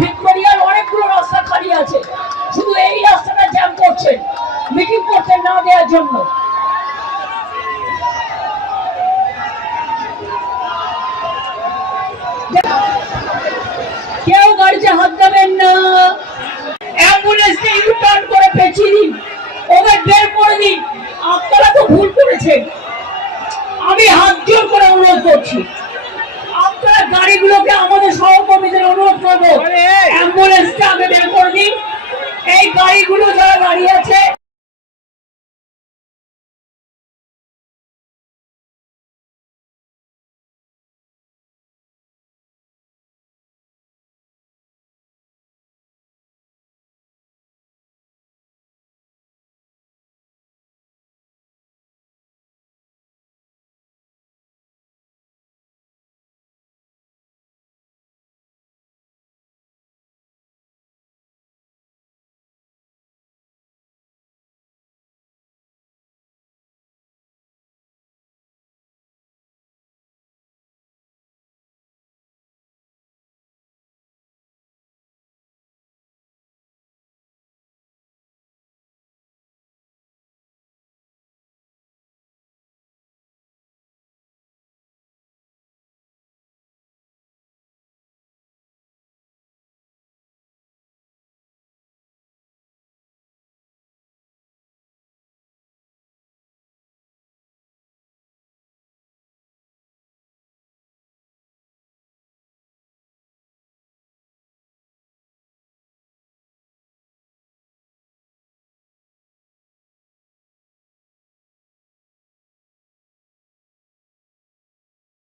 ভিক্টোরিয়ার অনেকগুলো রাস্তা খালি আছে, শুধু এই রাস্তাটা জ্যাম করছেন মিটিং করতে না দেওয়ার জন্য। কেউ গাড়িতে হাত দেবেন না, অ্যাম্বুলেন্সকে ইউ টার্ন করে পেঁচিয়ে দিন, ওদের বের করে দিন। আপনারা তো ভুল করেছেন, আমি হাত জোর করে অনুরোধ করছি, আপনারা গাড়িগুলোকে আমাদের সহকর্মীদের অনুরোধ করবো অ্যাম্বুলেন্সটা আগে বের করে দিন। এই গাড়িগুলো